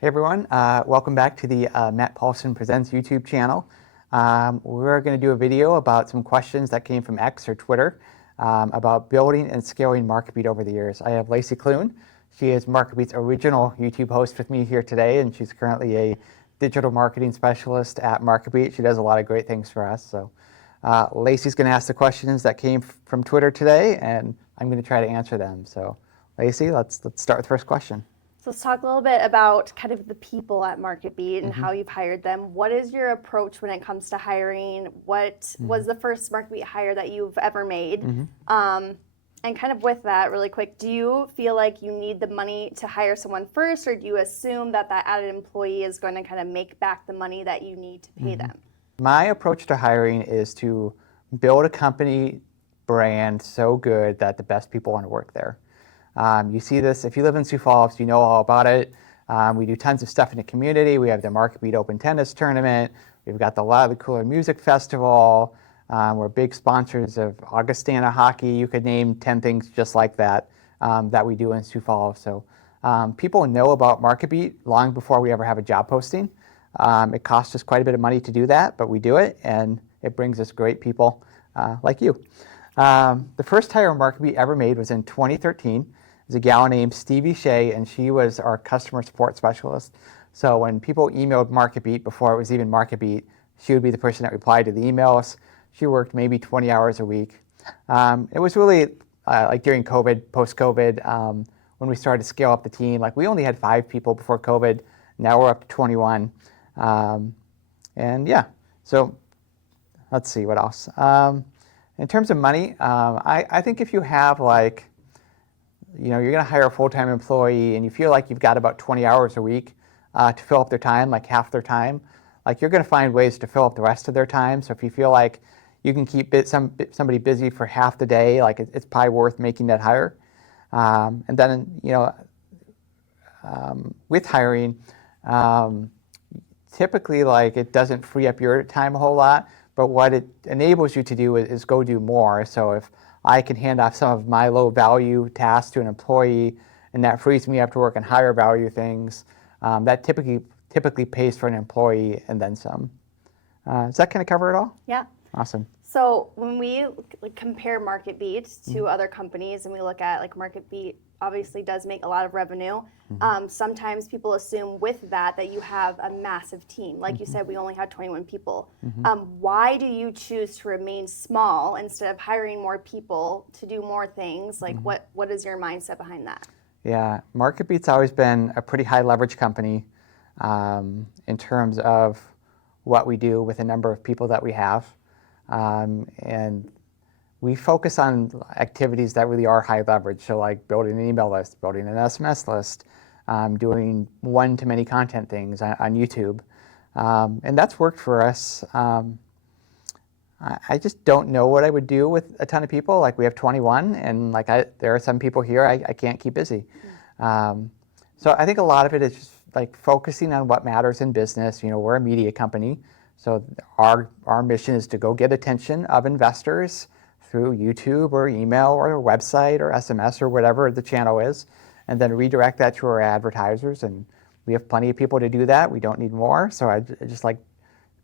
Hey everyone, welcome back to the Matt Paulson Presents YouTube channel. We're going to do a video about some questions that came from X or Twitter about building and scaling MarketBeat over the years. I have Lacey Clune. She is MarketBeat's original YouTube host with me here today, and she's currently a digital marketing specialist at MarketBeat. She does a lot of great things for us. So Lacey's going to ask the questions that came from Twitter today, and I'm going to try to answer them. So Lacey, let's start with the first question. So let's talk a little bit about kind of the people at MarketBeat and how you've hired them. What is your approach when it comes to hiring? What was the first MarketBeat hire that you've ever made? And kind of with that, really quick, do you feel like you need the money to hire someone first, or do you assume that that added employee is going to kind of make back the money that you need to pay them? My approach to hiring is to build a company brand so good that the best people want to work there. You see this, if you live in Sioux Falls, you know all about it. We do tons of stuff in the community. We have the MarketBeat Open Tennis Tournament. We've got the Lot of the Cooler Music Festival. We're big sponsors of Augustana Hockey. You could name 10 things just like that that we do in Sioux Falls. So people know about MarketBeat long before we ever have a job posting. It costs us quite a bit of money to do that, but we do it, and it brings us great people like you. The first hire MarketBeat ever made was in 2013. There's a gal named Stevie Shea, and she was our customer support specialist. So when people emailed MarketBeat before it was even MarketBeat, she would be the person that replied to the emails. She worked maybe 20 hours a week. It was really like during COVID, post-COVID, when we started to scale up the team. Like we only had 5 people before COVID. Now we're up to 21. And yeah, so let's see what else. In terms of money, I think if you have like, you're going to hire a full-time employee and you feel like you've got about 20 hours a week to fill up their time, like half their time, like you're going to find ways to fill up the rest of their time. So if you feel like you can keep somebody busy for half the day, like it's probably worth making that hire. And then, with hiring, typically like it doesn't free up your time a whole lot, but what it enables you to do is go do more. So if I can hand off some of my low value tasks to an employee, and that frees me up to work on higher value things, that typically pays for an employee and then some. Does that kind of cover it all? Yeah. Awesome. So when we compare MarketBeat to other companies, and we look at like MarketBeat obviously does make a lot of revenue. Sometimes people assume with that you have a massive team. Like you said, we only have 21 people. Why do you choose to remain small instead of hiring more people to do more things? Like what is your mindset behind that? Yeah, MarketBeat's always been a pretty high leverage company in terms of what we do with the number of people that we have. And we focus on activities that really are high leverage. So like building an email list, building an SMS list, doing one-to-many content things on YouTube. And that's worked for us. I just don't know what I would do with a ton of people. Like we have 21, and like there are some people here I can't keep busy. So I think a lot of it is just like focusing on what matters in business. We're a media company. So our mission is to go get attention of investors through YouTube or email or a website or SMS or whatever the channel is, and then redirect that to our advertisers. And we have plenty of people to do that. We don't need more. So I just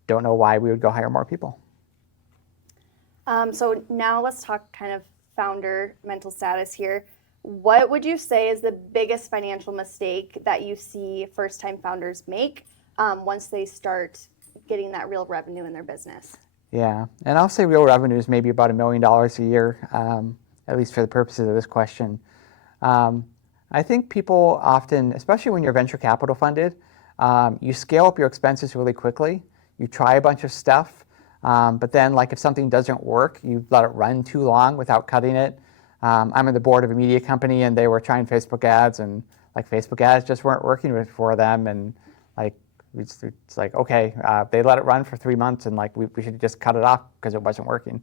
don't know why we would go hire more people. So now let's talk kind of founder mental status here. What would you say is the biggest financial mistake that you see first-time founders make once they start getting that real revenue in their business? Yeah, and I'll say real revenue is maybe about $1 million a year, at least for the purposes of this question. I think people often, especially when you're venture capital funded, you scale up your expenses really quickly. You try a bunch of stuff, but then like if something doesn't work, you let it run too long without cutting it. I'm on the board of a media company, and they were trying Facebook ads, and like Facebook ads just weren't working for them, and like it's like, okay, they let it run for 3 months, and like we should just cut it off because it wasn't working.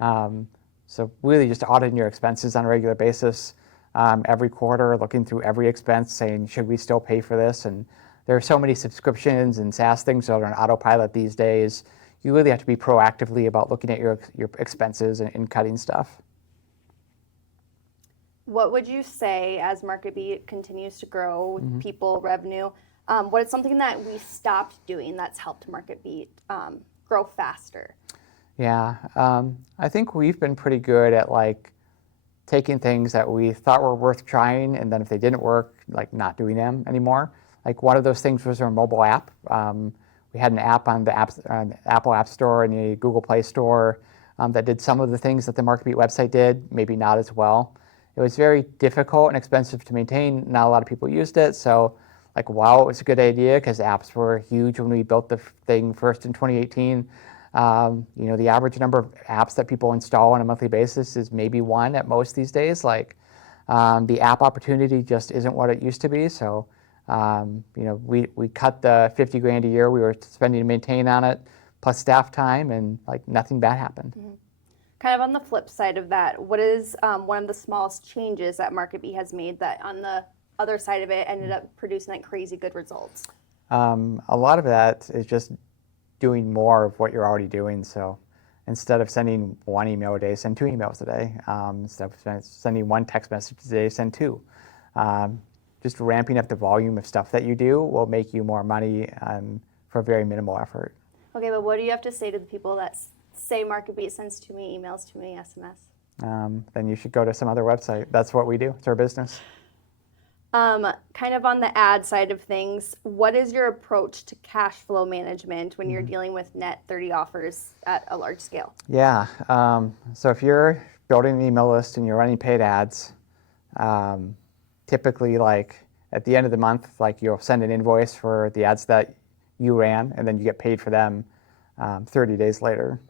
So really just auditing your expenses on a regular basis, every quarter, looking through every expense, saying, should we still pay for this? And there are so many subscriptions and SaaS things that are on autopilot these days. You really have to be proactively about looking at your expenses and cutting stuff. What would you say as MarketBeat continues to grow with people, revenue, What is something that we stopped doing that's helped MarketBeat grow faster? Yeah, I think we've been pretty good at like taking things that we thought were worth trying, and then if they didn't work, like not doing them anymore. Like one of those things was our mobile app. We had an app on the Apple App Store and the Google Play Store that did some of the things that the MarketBeat website did, maybe not as well. It was very difficult and expensive to maintain. Not a lot of people used it, so like wow, it was a good idea because apps were huge when we built the thing first in 2018. The average number of apps that people install on a monthly basis is maybe one at most these days. Like the app opportunity just isn't what it used to be. So we cut the 50 grand a year we were spending to maintain on it, plus staff time, and like nothing bad happened. Mm-hmm. Kind of on the flip side of that, what is one of the smallest changes that MarketBeat has made that on the other side of it ended up producing like crazy good results? A lot of that is just doing more of what you're already doing. So instead of sending one email a day, send 2 emails a day. Instead of sending 1 text message a day, send 2. Just ramping up the volume of stuff that you do will make you more money for very minimal effort. Okay, but what do you have to say to the people that say MarketBeat sends to me emails, to me SMS? Then you should go to some other website. That's what we do. It's our business. Kind of on the ad side of things, what is your approach to cash flow management when you're dealing with net 30 offers at a large scale? Yeah. So if you're building an email list and you're running paid ads, typically like at the end of the month, like you'll send an invoice for the ads that you ran, and then you get paid for them 30 days later.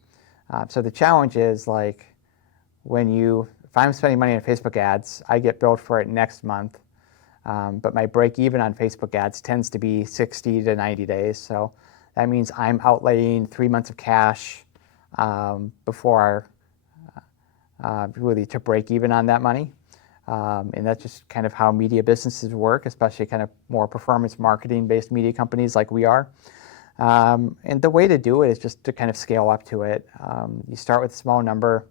So the challenge is like if I'm spending money on Facebook ads, I get billed for it next month. But my break even on Facebook ads tends to be 60 to 90 days. So that means I'm outlaying 3 months of cash before really to break even on that money. And that's just kind of how media businesses work, especially kind of more performance marketing based media companies like we are. And the way to do it is just to kind of scale up to it. You start with a small number.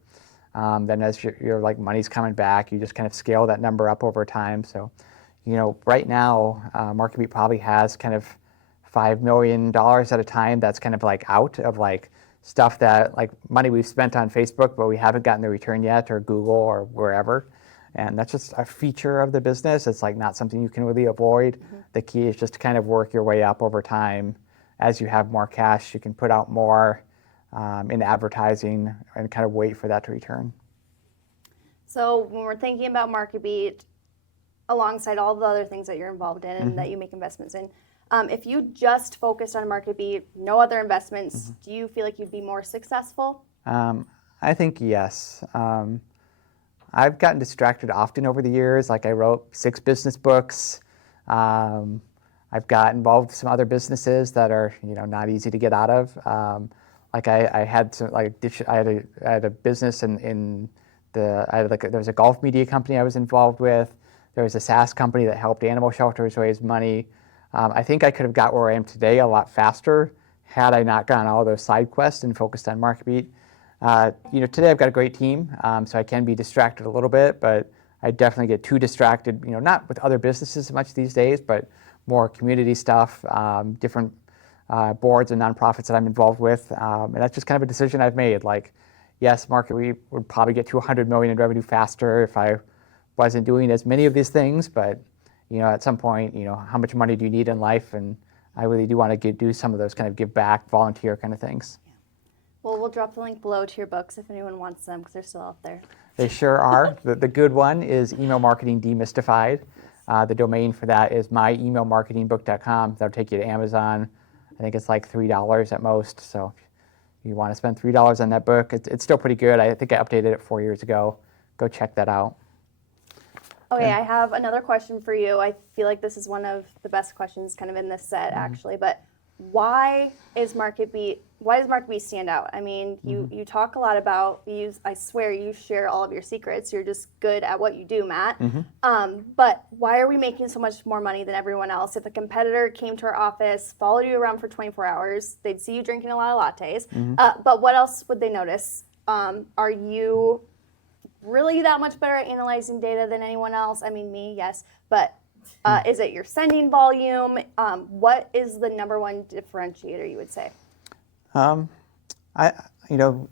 Then as your like money's coming back, you just kind of scale that number up over time. So right now, MarketBeat probably has kind of $5 million at a time that's kind of like out of like stuff that like money we've spent on Facebook, but we haven't gotten the return yet, or Google or wherever. And that's just a feature of the business. It's like not something you can really avoid. Mm-hmm. The key is just to kind of work your way up over time. As you have more cash, you can put out more in advertising and kind of wait for that to return. So when we're thinking about MarketBeat, alongside all the other things that you're involved in and that you make investments in, if you just focused on MarketBeat, no other investments, do you feel like you'd be more successful? I think yes. I've gotten distracted often over the years. Like I wrote 6 business books. I've got involved with some other businesses that are not easy to get out of. Like I had some I had a business there was a golf media company I was involved with. There was a SaaS company that helped animal shelters raise money. I think I could have got where I am today a lot faster had I not gone all those side quests and focused on MarketBeat. Today I've got a great team, so I can be distracted a little bit, but I definitely get too distracted, not with other businesses as much these days, but more community stuff, different boards and nonprofits that I'm involved with. And that's just kind of a decision I've made. Like, yes, MarketBeat would probably get to 100 million in revenue faster if I wasn't doing as many of these things, but at some point, how much money do you need in life? And I really do want to do some of those kind of give back, volunteer kind of things. Yeah. Well, we'll drop the link below to your books if anyone wants them, because they're still out there. They sure are. The good one is Email Marketing Demystified. The domain for that is myemailmarketingbook.com. That'll take you to Amazon. I think it's like $3 at most. So if you want to spend $3 on that book, it's still pretty good. I think I updated it 4 years ago. Go check that out. Okay, I have another question for you. I feel like this is one of the best questions kind of in this set, actually. But why does MarketBeat stand out? I mean, you talk a lot about, I swear you share all of your secrets. You're just good at what you do, Matt. But why are we making so much more money than everyone else? If a competitor came to our office, followed you around for 24 hours, they'd see you drinking a lot of lattes. But what else would they notice? Are you really that much better at analyzing data than anyone else? I mean, me, yes. But Is it your sending volume? What is the number one differentiator, you would say? There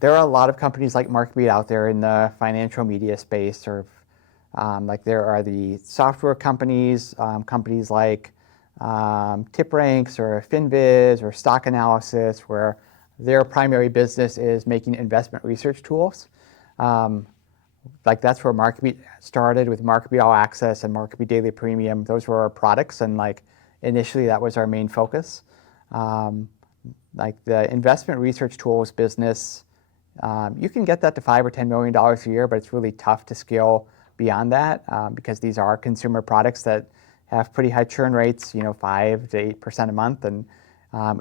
are a lot of companies like MarketBeat out there in the financial media space, or like there are the software companies, companies like TipRanks or FinViz or Stock Analysis, where their primary business is making investment research tools. Like that's where MarketBeat started with MarketBeat All Access and MarketBeat Daily Premium. Those were our products, and like initially that was our main focus. Like the investment research tools business, you can get that to $5 or $10 million a year, but it's really tough to scale beyond that because these are consumer products that have pretty high churn rates, 5 to 8% a month, and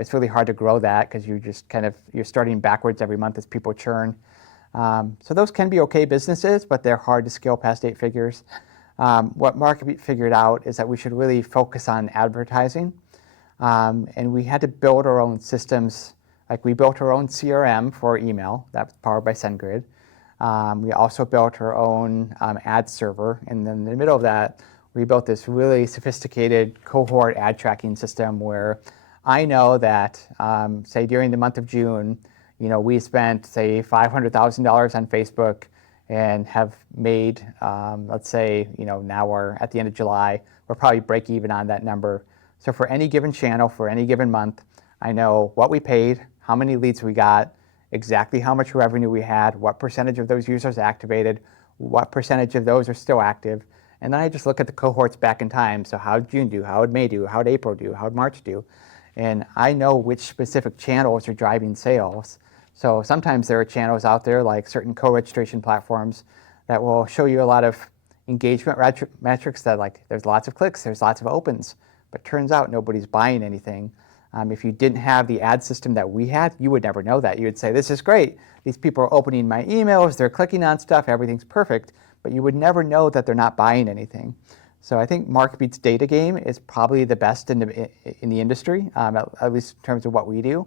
it's really hard to grow that because you're starting backwards every month as people churn. So those can be okay businesses, but they're hard to scale past 8 figures. What MarketBeat figured out is that we should really focus on advertising. And we had to build our own systems. Like we built our own CRM for email that was powered by SendGrid. We also built our own ad server. And then in the middle of that, we built this really sophisticated cohort ad tracking system where I know that, say, during the month of June, we spent, say, $500,000 on Facebook and have made, let's say, now we're at the end of July, we're probably break even on that number. So for any given channel, for any given month, I know what we paid, how many leads we got, exactly how much revenue we had, what percentage of those users activated, what percentage of those are still active. And then I just look at the cohorts back in time. So how did June do? How did May do? How did April do? How did March do? And I know which specific channels are driving sales. So sometimes there are channels out there like certain co-registration platforms that will show you a lot of engagement metrics that like there's lots of clicks, there's lots of opens. But turns out nobody's buying anything. If you didn't have the ad system that we had, you would never know that. You would say, this is great. These people are opening my emails, they're clicking on stuff, everything's perfect. But you would never know that they're not buying anything. So I think MarketBeat's data game is probably the best in the industry, at least in terms of what we do.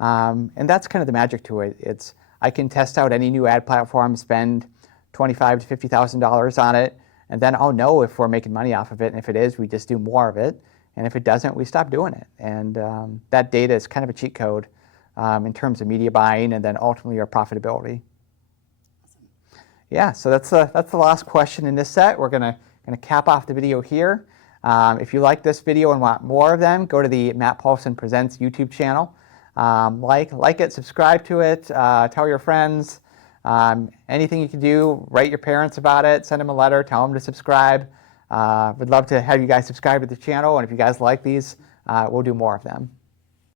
And that's kind of the magic to it. I can test out any new ad platform, spend $25,000 to $50,000 on it, and then I'll know if we're making money off of it. And if it is, we just do more of it. And if it doesn't, we stop doing it. And that data is kind of a cheat code in terms of media buying and then ultimately our profitability. Awesome. Yeah, so that's the last question in this set. We're gonna cap off the video here. If you like this video and want more of them, go to the Matt Paulson Presents YouTube channel. Like it, subscribe to it, tell your friends. Anything you can do, write your parents about it, send them a letter, tell them to subscribe. Would love to have you guys subscribe to the channel, and if you guys like these, we'll do more of them.